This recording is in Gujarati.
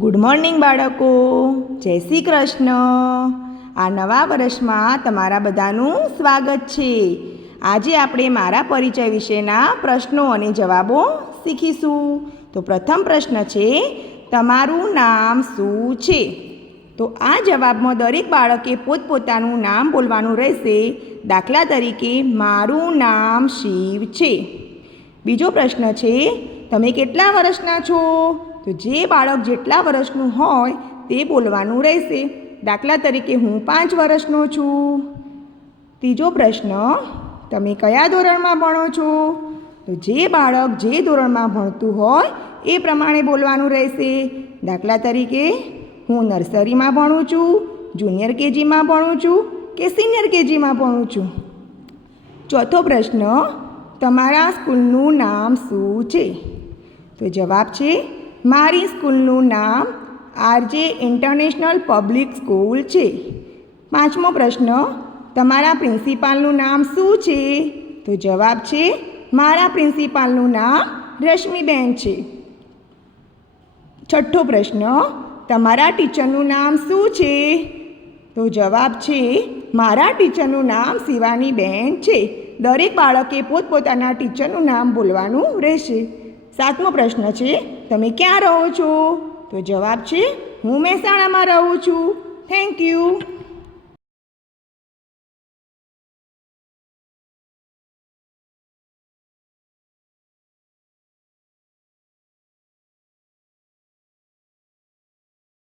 ગુડ મોર્નિંગ બાળકો, જય શ્રી કૃષ્ણ. આ નવા વર્ષમાં તમારા બધાનું સ્વાગત છે. આજે આપણે મારા પરિચય વિશેના પ્રશ્નો અને જવાબો શીખીશું. તો પ્રથમ પ્રશ્ન છે, તમારું નામ શું છે? તો આ જવાબમાં દરેક બાળકે પોતપોતાનું નામ બોલવાનું રહેશે. દાખલા તરીકે, મારું નામ શિવ છે. બીજો પ્રશ્ન છે, તમે કેટલા વર્ષના છો? તો જે બાળક જેટલા વર્ષનું હોય તે બોલવાનું રહેશે. દાખલા તરીકે, હું 5 વર્ષનો છું. ત્રીજો પ્રશ્ન, તમે કયા ધોરણમાં ભણો છો? તો જે બાળક જે ધોરણમાં ભણતું હોય એ પ્રમાણે બોલવાનું રહેશે. દાખલા તરીકે, હું નર્સરીમાં ભણું છું, જુનિયર કેજીમાં ભણું છું કે સિનિયર કેજીમાં ભણું છું. ચોથો પ્રશ્ન, તમારા સ્કૂલનું નામ શું છે? તો જવાબ છે, મારી સ્કૂલનું નામ આરજે ઇન્ટરનેશનલ પબ્લિક સ્કૂલ છે. પાંચમો પ્રશ્ન, તમારા પ્રિન્સિપાલનું નામ શું છે? તો જવાબ છે, મારા પ્રિન્સિપાલનું નામ રશ્મિબેન છે. છઠ્ઠો પ્રશ્ન, તમારા ટીચરનું નામ શું છે? તો જવાબ છે, મારા ટીચરનું નામ શિવાનીબેન છે. દરેક બાળકે પોતપોતાના ટીચરનું નામ બોલવાનું રહેશે. સાતમો પ્રશ્ન છે, તમે ક્યાં રહો છો? તો જવાબ છે, હું મહેસાણામાં રહું છું. Thank you.